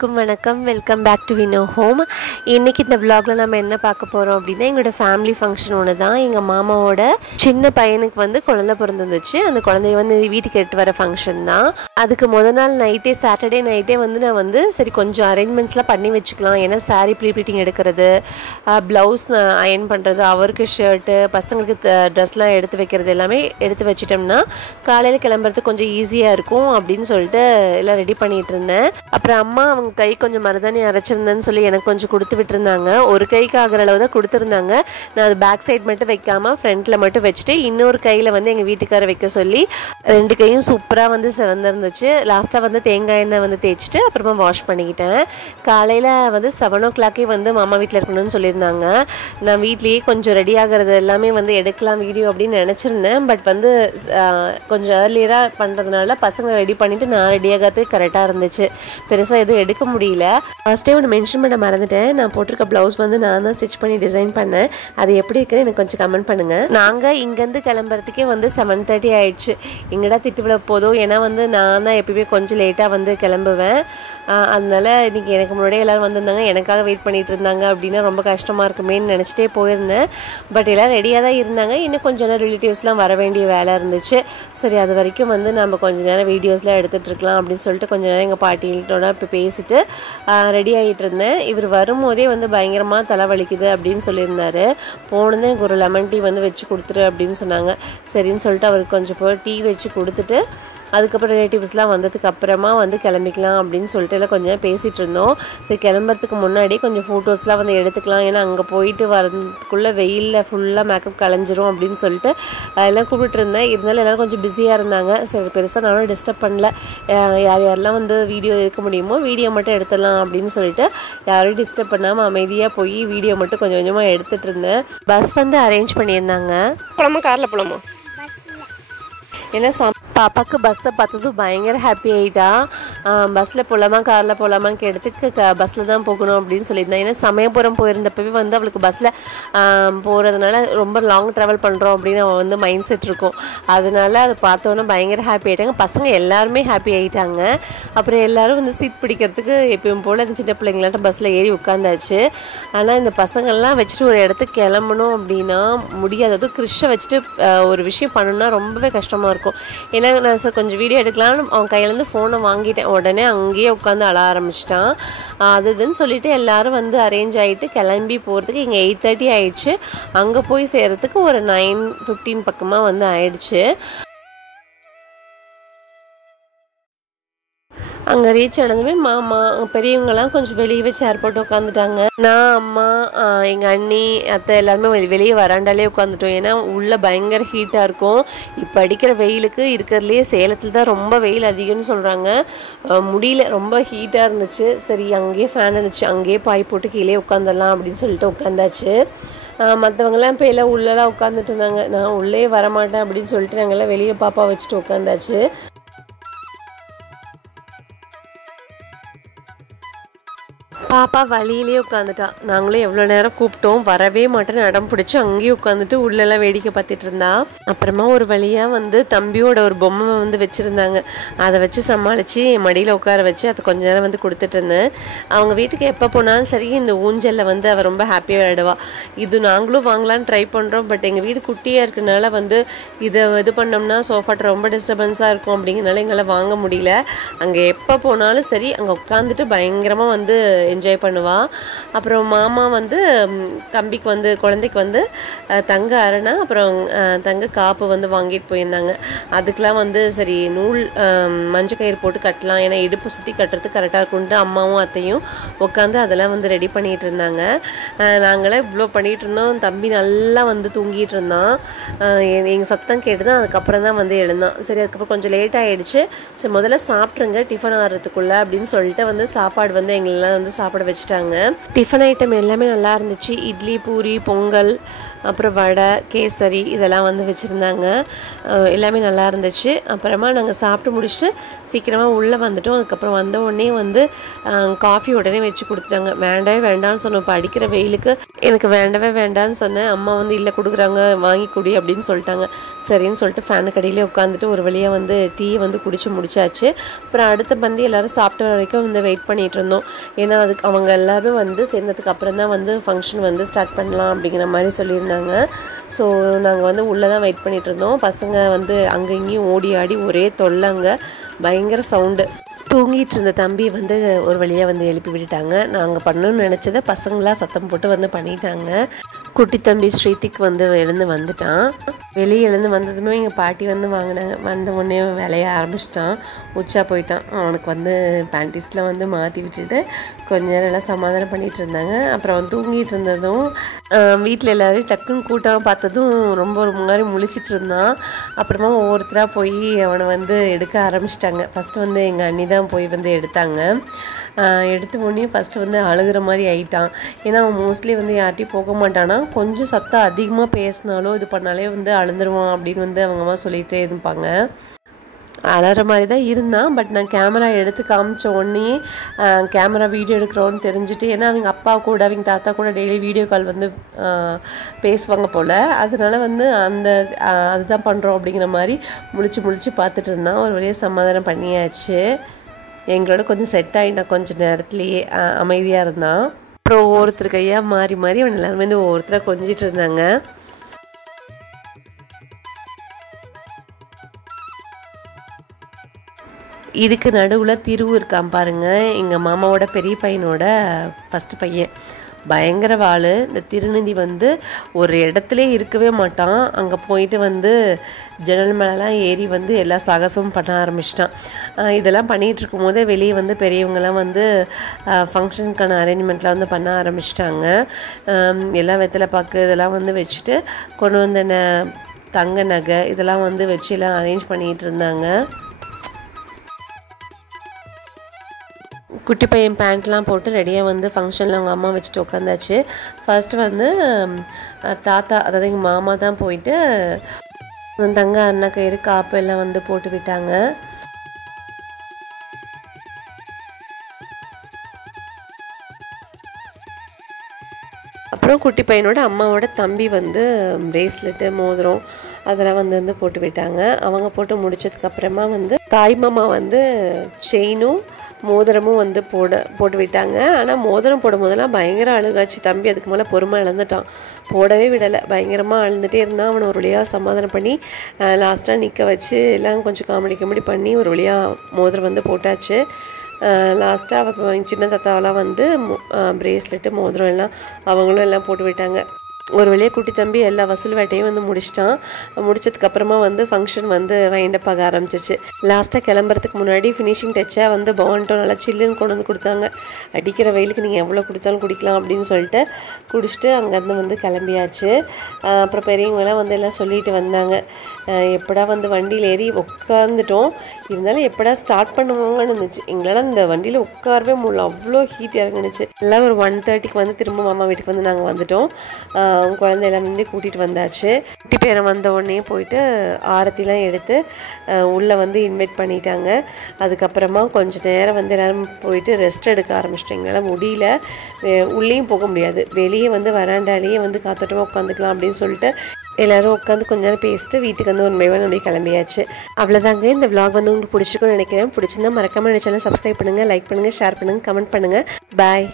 எல்லாருக்கும் வணக்கம். Welcome back to Vino home. இன்றைக்கி இந்த விலாகில் நம்ம என்ன பார்க்க போகிறோம் அப்படின்னா, எங்களோட ஃபேமிலி ஃபங்க்ஷன் ஒன்று தான். எங்கள் மாமாவோட சின்ன பையனுக்கு வந்து குழந்தை பிறந்துருந்துச்சு. அந்த குழந்தைய வந்து வீட்டுக்கு எடுத்து வர ஃபங்க்ஷன் தான். அதுக்கு முதல் நாள் நைட்டே, சாட்டர்டே நைட்டே வந்து நான் வந்து சரி கொஞ்சம் அரேஞ்ச்மெண்ட்ஸ்லாம் பண்ணி வச்சுக்கலாம். ஏன்னா சாரீ ப்ரீப்ளீட்டிங் எடுக்கிறது, ப்ளவுஸ் அயர்ன் பண்ணுறது, அவருக்கு ஷர்ட்டு, பசங்களுக்கு ட்ரெஸ்லாம் எடுத்து வைக்கிறது எல்லாமே எடுத்து வச்சிட்டோம்னா காலையில் கிளம்புறதுக்கு கொஞ்சம் ஈஸியாக இருக்கும் அப்படின்னு சொல்லிட்டு எல்லாம் ரெடி பண்ணிகிட்டு இருந்தேன். அப்புறம் அம்மா அவங்க கை கொஞ்சம் மருதாணி அரைச்சிருந்தேன்னு சொல்லி எனக்கு கொஞ்சம் கொடுத்து விட்டுருந்தாங்க. ஒரு கைக்கு ஆகிற அளவு தான் கொடுத்துருந்தாங்க. நான் அது பேக் சைட் மட்டும் வைக்காமல் ஃப்ரண்ட்டில் மட்டும் வச்சுட்டு இன்னொரு கையில் வந்து எங்கள் வீட்டுக்கார வைக்க சொல்லி ரெண்டு கையும் சூப்பராக வந்து செவந்திருந்துச்சு. லாஸ்ட்டாக வந்து தேங்காய் எண்ணெய் வந்து தேய்ச்சிட்டு அப்புறமா வாஷ் பண்ணிக்கிட்டேன். காலையில் வந்து 7 o'clock வந்து மாமா வீட்டில் இருக்கணும்னு சொல்லியிருந்தாங்க. நான் வீட்லேயே கொஞ்சம் ரெடி ஆகிறது எல்லாமே வந்து எடுக்கலாம் வீடியோ அப்படின்னு நினச்சிருந்தேன். பட் வந்து கொஞ்சம் ஏர்லியராக பண்ணுறதுனால பசங்களை ரெடி பண்ணிவிட்டு நான் ரெடி ஆகிறதுக்கு கரெக்டாக இருந்துச்சு. பெருசாக எதுவும் எடுக்க முடியல. ஃபர்ஸ்டே ஒன்று மென்ஷன் பண்ண மறந்துட்டேன். நான் போட்டிருக்க ப்ளவுஸ் வந்து நான் தான் ஸ்டிச் பண்ணி டிசைன் பண்ணேன். அது எப்படி இருக்குன்னு எனக்கு கொஞ்சம் கமெண்ட் பண்ணுங்கள். நாங்கள் இங்கேருந்து கிளம்புறதுக்கே வந்து 7:30 ஆயிடுச்சு. எங்கடா திட்டு விட போதும். ஏன்னா வந்து நான் தான் எப்பயுமே கொஞ்சம் லேட்டாக வந்து கிளம்புவேன். அதனால இன்றைக்கி எனக்கு முன்னாடியே எல்லோரும் வந்திருந்தாங்க, எனக்காக வெயிட் பண்ணிகிட்டு இருந்தாங்க. அப்படின்னா ரொம்ப கஷ்டமாக இருக்குமேன்னு நினச்சிட்டே போயிருந்தேன். பட் எல்லோரும் ரெடியாக தான் இருந்தாங்க. இன்னும் கொஞ்சம் நேரம் ரிலேட்டிவ்ஸ்லாம் வர வேண்டிய வேலை இருந்துச்சு. சரி, அது வரைக்கும் வந்து நம்ம கொஞ்சம் நேரம் வீடியோஸ்லாம் எடுத்துகிட்டு இருக்கலாம் அப்படின்னு சொல்லிட்டு கொஞ்சம் நேரம் எங்கள் பாட்டிகிட்டோட இப்போ பேசிட்டு ரெடி ஆகிட்டு இருந்தேன். இவர் வரும்போதே வந்து பயங்கரமாக தலைவலிக்குது அப்படின்னு சொல்லியிருந்தார். போனது எனக்கு ஒரு லெமன் டீ வந்து வச்சு கொடுத்துரு அப்படின்னு சொன்னாங்க. சரின்னு சொல்லிட்டு அவருக்கு கொஞ்சம் போய் டீ வச்சு கொடுத்துட்டு அதுக்கப்புறம் ரிலேட்டிவ்ஸ்லாம் வந்ததுக்கு அப்புறமா வந்து கிளம்பிக்கலாம் அப்படின்னு சொல்லிட்டு எல்லாம் கொஞ்சம் நேரம் பேசிகிட்டு இருந்தோம். சரி, கிளம்புறதுக்கு முன்னாடி கொஞ்சம் ஃபோட்டோஸ்லாம் வந்து எடுத்துக்கலாம். ஏன்னா அங்கே போயிட்டு வரதுக்குள்ளே வெயிலில் ஃபுல்லாக மேக்கப் கலைஞ்சிரும் அப்படின்னு சொல்லிட்டு எல்லாம் கூப்பிட்டு இருந்தேன். இருந்தாலும் எல்லோரும் கொஞ்சம் பிஸியாக இருந்தாங்க. சரி, பெருசாக நானும் டிஸ்டர்ப் பண்ணல. யாரெல்லாம் வந்து வீடியோ எடுக்க முடியுமோ வீடியோ மட்டும் எடுத்துடலாம் அப்படின்னு சொல்லிட்டு யாரையும் டிஸ்டர்ப் பண்ணாமல் அமைதியாக போய் வீடியோ மட்டும் கொஞ்சம் கொஞ்சமாக எடுத்துகிட்டு இருந்தேன். பஸ் வந்து அரேஞ்ச் பண்ணியிருந்தாங்க. போலாமா காரில் போலாமா? ஏன்னா பாப்பாவுக்கு பஸ்ஸை பார்த்ததும் பயங்கர ஹாப்பி ஆகிட்டா. பஸ்ஸில் போகலாமா காரில் போகலாமான்னு கேட்டதுக்கு பஸ்ஸில் தான் போகணும் அப்படின்னு சொல்லியிருந்தேன். ஏன்னா சமயபுரம் போயிருந்தப்பவே வந்து அவளுக்கு பஸ்ஸில் போகிறதுனால ரொம்ப லாங் ட்ராவல் பண்ணுறோம் அப்படின்னு அவள் வந்து மைண்ட் செட் இருக்கும். அதனால அதை பார்த்தோன்னே பயங்கர ஹாப்பி ஆகிட்டாங்க. பசங்க எல்லாருமே ஹாப்பி ஆகிட்டாங்க. அப்புறம் எல்லோரும் வந்து சீட் பிடிக்கிறதுக்கு எப்பயும் போல் அந்த சின்ன பிள்ளைங்களாட்ட பஸ்ஸில் ஏறி உட்காந்தாச்சு. ஆனால் இந்த பசங்கள்லாம் வச்சுட்டு ஒரு இடத்துக்கு கிளம்பணும் அப்படின்னா முடியாது. அதுவும் கிறிஷை வச்சுட்டு ஒரு விஷயம் பண்ணணுன்னா ரொம்பவே கஷ்டமாக இருக்கும். ஏன்னா நான் கொஞ்சம் வீடியோ எடுக்கலாம்னு அவன் கையிலேருந்து ஃபோனை வாங்கிட்டேன். உடனே அங்கேயே உட்காந்து அழ ஆரம்பிச்சிட்டான். அதுன்னு சொல்லிட்டு எல்லோரும் வந்து அரேஞ்ச் ஆகிட்டு கிளம்பி போகிறதுக்கு இங்கே 8:30 ஆயிடுச்சு. அங்கே போய் சேர்கிறதுக்கு ஒரு 9:15 பக்கமாக வந்து ஆயிடுச்சு. அங்கே ரீச் ஆனதுமே மாமா பெரியவங்கலாம் கொஞ்சம் வெளியே சேர் போட்டு உட்காந்துட்டாங்க. நான், அம்மா, எங்கள் அண்ணி, அத்தை எல்லாருமே வெளியே வராண்டாலே உட்காந்துட்டோம். ஏன்னா உள்ளே பயங்கர ஹீட்டாக இருக்கும். இப்போ அடிக்கிற வெயிலுக்கு இருக்கிறதுலே சேலத்தில் தான் ரொம்ப வெயில் அதிகம்னு சொல்கிறாங்க. முடியல, ரொம்ப ஹீட்டாக இருந்துச்சு. சரி, அங்கேயே ஃபேன் இருந்துச்சு, அங்கேயே பாய் போட்டு கீழே உட்காந்துடலாம் அப்படின்னு சொல்லிட்டு உட்காந்தாச்சு. மற்றவங்களாம் இப்போ எல்லாம் உள்ளெல்லாம் உட்காந்துட்டு இருந்தாங்க. நான் உள்ளே வரமாட்டேன் அப்படின்னு சொல்லிட்டு நாங்கள்லாம் வெளியே பாப்பா வச்சுட்டு உட்காந்தாச்சு. பாப்பா வழியிலே உட்காந்துட்டா. நாங்களும் எவ்வளோ நேரம் கூப்பிட்டோம், வரவே மாட்டேன்னு அடம் பிடிச்சி அங்கேயே உட்காந்துட்டு உள்ளெல்லாம் வேடிக்கை பார்த்துட்டு இருந்தா. அப்புறமா ஒரு வழியாக வந்து தம்பியோட ஒரு பொம்மை வந்து வச்சுருந்தாங்க. அதை வச்சு சமாளித்து என் மடியில் உட்கார வச்சு அதை கொஞ்ச நேரம் வந்து கொடுத்துட்டு இருந்தேன். அவங்க வீட்டுக்கு எப்போ போனாலும் சரி இந்த ஊஞ்சலில் வந்து அவள் ரொம்ப ஹாப்பியாக விளையாடுவா. இது நாங்களும் வாங்கலான்னு ட்ரை பண்ணுறோம். பட் எங்கள் வீடு குட்டியாக இருக்கனால வந்து இதை இது பண்ணோம்னா சோஃபாட்ட ரொம்ப டிஸ்டர்பன்ஸாக இருக்கும் அப்படிங்கிறனால எங்களால் வாங்க முடியல. அங்கே எப்போ போனாலும் சரி அங்கே உட்காந்துட்டு பயங்கரமாக வந்து என்ஜாய் பண்ணுவாள். அப்புறம் மாமா வந்து தம்பிக்கு வந்து குழந்தைக்கு வந்து தங்க அரணா அப்புறம் தங்க காப்பு வந்து வாங்கிட்டு போயிருந்தாங்க. அதுக்கெலாம் வந்து சரி நூல் மஞ்சள் கயிறு போட்டு கட்டலாம், ஏன்னா இடுப்பு சுற்றி கட்டுறதுக்கு கரெக்டாக இருக்கும்ட்டு அம்மாவும் அத்தையும் உட்காந்து அதெல்லாம் வந்து ரெடி பண்ணிகிட்டு இருந்தாங்க. நாங்களாம் இவ்வளோ பண்ணிகிட்டு இருந்தோம். தம்பி நல்லா வந்து தூங்கிட்டு இருந்தான். எங்கள் சத்தம் கேட்டு தான் அதுக்கப்புறம் தான் வந்து எழுந்தான். சரி, அதுக்கப்புறம் கொஞ்சம் லேட் ஆகிடுச்சு. சரி, முதல்ல சாப்பிட்ருங்க டிஃபன் ஆகிறதுக்குள்ளே அப்படின்னு சொல்லிட்டு வந்து சாப்பாடு வந்து எங்களெல்லாம் வந்து சாப்பிட வச்சுட்டாங்க. டிஃபன் ஐட்டம் எல்லாமே நல்லா இருந்துச்சு. இட்லி, பூரி, பொங்கல், அப்புறம் வடை, கேசரி இதெல்லாம் வந்து வச்சுருந்தாங்க. எல்லாமே நல்லா இருந்துச்சு. அப்புறமா நாங்கள் சாப்பிட்டு முடிச்சுட்டு சீக்கிரமாக உள்ளே வந்துட்டோம். அதுக்கப்புறம் வந்த உடனே வந்து காஃபி உடனே வச்சு கொடுத்துட்டாங்க. வேண்டவே வேண்டாம்னு சொன்னோம். இப்போ அடிக்கிற வெயிலுக்கு எனக்கு வேண்டவே வேண்டாம்னு சொன்னேன். அம்மா வந்து இல்லை கொடுக்குறாங்க வாங்கி குடி அப்படின்னு சொல்லிட்டாங்க. சரின்னு சொல்லிட்டு ஃபேனு கடியிலே உட்காந்துட்டு ஒரு வழியாக வந்து டீ வந்து குடிச்சு முடிச்சாச்சு. அப்புறம் அடுத்த பந்தி எல்லோரும் சாப்பிட்ட வரைக்கும் வந்து வெயிட் பண்ணிகிட்டு இருந்தோம். ஏன்னா அதுக்கு அவங்க எல்லாரும் வந்து சேர்ந்ததுக்கு அப்புறம் தான் வந்து ஃபங்க்ஷன் வந்து ஸ்டார்ட் பண்ணலாம் அப்படிங்கிற மாதிரி சொல்லியிருந்தாங்க. ஸோ நாங்கள் வந்து உள்ளே தான் வெயிட் பண்ணிகிட்டு இருந்தோம். பசங்க வந்து அங்கே இங்கேயும் ஓடி ஆடி ஒரே தொல்லைங்க, பயங்கர சவுண்டு. தூங்கிட்டு இருந்த தம்பி வந்து ஒரு வழியாக வந்து எழுப்பி விட்டுட்டாங்க. நாங்கள் பண்ணணும்னு நினச்சதை பசங்களாக சத்தம் போட்டு வந்து பண்ணிட்டாங்க. குட்டி தம்பி ஸ்ரீதிக் வந்து எழுந்து வந்துட்டான். வெளியே எழுந்து வந்ததுமே எங்கள் பாட்டி வந்து வாங்கினாங்க. வந்த உடனே வேலைய ஆரம்பிச்சிட்டான். உச்சா போயிட்டான். அவனுக்கு வந்து பேண்டிஸ்லாம் வந்து மாற்றி விட்டுட்டு கொஞ்ச நேரம் எல்லாம் சமாதானம் பண்ணிகிட்டு இருந்தாங்க. அப்புறம் அவன் தூங்கிட்டு இருந்ததும் வீட்டில் எல்லோரும் டக்குன்னு கூட்டமாக பார்த்ததும் ரொம்ப ஒரு மாதிரி முழிச்சிட்டு இருந்தான். அப்புறமா ஒவ்வொருத்தராக போய் அவனை வந்து எடுக்க ஆரம்பிச்சிட்டாங்க. ஃபஸ்ட்டு வந்து எங்கள் அண்ணி தான் போய் வந்து எடுத்தாங்க. எடுத்த உடனே ஃபஸ்ட்டு வந்து அழுகிற மாதிரி ஆயிட்டான். ஏன்னா அவன் மோஸ்ட்லி வந்து யார்ட்டையும் போக மாட்டானா, கொஞ்சம் சத்தம் அதிகமாக பேசினாலோ இது பண்ணாலே வந்து அழுந்துருவான் அப்படின்னு வந்து அவங்க அம்மா சொல்லிகிட்டே இருப்பாங்க. அலற மாதிரி தான் இருந்தான். பட் நான் கேமரா எடுத்து காமிச்ச உடனே கேமரா வீடியோ எடுக்கிறோன்னு தெரிஞ்சுட்டு, ஏன்னா அவங்க அப்பா கூட அவங்க தாத்தா கூட டெய்லி வீடியோ கால் வந்து பேசுவாங்க போல். அதனால வந்து அதுதான் பண்ணுறோம் அப்படிங்கிற மாதிரி முழிச்சு பார்த்துட்டு இருந்தான். ஒரு வழியாக சமாதானம் பண்ணியாச்சு. எங்களோட கொஞ்சம் செட் ஆகிட்டான். கொஞ்சம் நேரத்துலேயே அமைதியாக இருந்தான். அப்புறம் ஒவ்வொருத்தர் கையாக மாறி அவன் எல்லாருமே வந்து ஒவ்வொருத்தராக கொஞ்சிட்டு இருந்தாங்க. இதுக்கு நடுவில் திருவு இருக்கான் பாருங்கள். எங்கள் மாமாவோட பெரிய பையனோட ஃபஸ்ட்டு பையன் பயங்கர வாள். இந்த திருநிதி வந்து ஒரு இடத்துல இருக்கவே மாட்டான். அங்கே போயிட்டு வந்து ஜன்னல் மேலெலாம் ஏறி வந்து எல்லா சாகசமும் பண்ண ஆரம்பிச்சிட்டான். இதெல்லாம் பண்ணிகிட்டு இருக்கும் போதே வெளியே வந்து பெரியவங்களாம் வந்து ஃபங்க்ஷனுக்கான அரேஞ்ச்மெண்ட்லாம் வந்து பண்ண ஆரம்பிச்சிட்டாங்க. எல்லாம் வெத்தலை பாக்கு இதெல்லாம் வந்து வச்சுட்டு கொண்டு வந்த தங்க நகை இதெல்லாம் வந்து வச்சு எல்லாம் அரேஞ்ச் பண்ணிகிட்டு இருந்தாங்க. குட்டி பையன் பேண்ட்லாம் போட்டு ரெடியாக வந்து ஃபங்க்ஷனில் அவங்க அம்மா வச்சுட்டு உட்காந்தாச்சு. ஃபர்ஸ்ட்டு வந்து தாத்தா, அதாவது எங்கள் மாமா தான் போயிட்டு தங்க அண்ணா கயிறு காப்பு எல்லாம் வந்து போட்டு விட்டாங்க. அப்புறம் குட்டி பையனோட அம்மாவோட தம்பி வந்து பிரேஸ்லெட்டு, மோதிரம் அதெல்லாம் வந்து போட்டு விட்டாங்க. அவங்க போட்டு முடிச்சதுக்கப்புறமா வந்து தாய் மாமா வந்து செயினும் மோதிரமும் வந்து போட்டு விட்டாங்க. ஆனால் மோதிரம் போடும் போதெல்லாம் பயங்கர அழுகாச்சு. தம்பி அதுக்கு மேலே பொறுமை இழந்துட்டான். போடவே விடலை. பயங்கரமாக அழுந்துகிட்டே இருந்தான். அவனை ஒரு வழியாக சமாதானம் பண்ணி லாஸ்ட்டாக நிற்க வச்சு எல்லாம் கொஞ்சம் காமெடி பண்ணி ஒரு வழியாக மோதிரம் வந்து போட்டாச்சு. லாஸ்ட்டாக சின்ன தாத்தாவெல்லாம் வந்து பிரேஸ்லெட்டு, மோதிரம் எல்லாம் அவங்களும் எல்லாம் போட்டு விட்டாங்க. ஒரு வழியாக குட்டி தம்பி எல்லா வசூல் வேட்டையும் வந்து முடிச்சிட்டான். முடிச்சதுக்கப்புறமா வந்து ஃபங்க்ஷன் வந்து வைண்டப் ஆக ஆரம்பிச்சிச்சு. லாஸ்ட்டாக கிளம்புறதுக்கு முன்னாடி ஃபினிஷிங் டச்சாக வந்து பவான்ட்டோ நல்லா சில்லுன்னு கொண்டு வந்து கொடுத்தாங்க. அடிக்கிற வெயிலுக்கு நீங்கள் எவ்வளோ குடித்தாலும் குடிக்கலாம் அப்படின்னு சொல்லிட்டு குடிச்சிட்டு அங்கேருந்து வந்து கிளம்பியாச்சு. அப்புறம் பெரியவங்களாம் வந்து எல்லாம் சொல்லிட்டு வந்தாங்க. எப்படா வந்து வண்டியில் ஏறி உட்காந்துட்டோம், இருந்தாலும் எப்படா ஸ்டார்ட் பண்ணுவாங்கன்னு இருந்துச்சு. எங்களால் அந்த வண்டியில் உட்காரவே முடியல, அவ்வளோ ஹீட் இறங்குனுச்சு. எல்லாம் ஒரு 1:30க்கு வந்து திரும்ப மாமா வீட்டுக்கு வந்து நாங்கள் வந்துட்டோம். குழந்தை எல்லாமே கூட்டிகிட்டு வந்தாச்சு. குட்டி பேரை வந்த உடனே போயிட்டு ஆரத்திலாம் எடுத்து உள்ளே வந்து இன்வைட் பண்ணிட்டாங்க. அதுக்கப்புறமா கொஞ்சம் நேரம் வந்து எல்லோரும் போயிட்டு ரெஸ்ட் எடுக்க ஆரம்பிச்சிட்டோம். எங்களால் முடியல, உள்ளேயும் போக முடியாது. வெளியே வந்து வராண்டாலேயே வந்து காத்தோட்டமாக உட்காந்துக்கலாம் அப்படின்னு சொல்லிட்டு எல்லோரும் உட்காந்து கொஞ்ச நேரம் பேசிட்டு வீட்டுக்கு வந்து உண்மையாக அப்படியே கிளம்பியாச்சு. அவ்வளோதாங்க. இந்த vlog வந்து உங்களுக்கு பிடிச்சிருக்குன்னு நினைக்கிறேன். பிடிச்சிருந்தா மறக்காமல் சேனல் சப்ஸ்கிரைப் பண்ணுங்கள், லைக் பண்ணுங்கள், ஷேர் பண்ணுங்கள், கமெண்ட் பண்ணுங்கள். பாய்.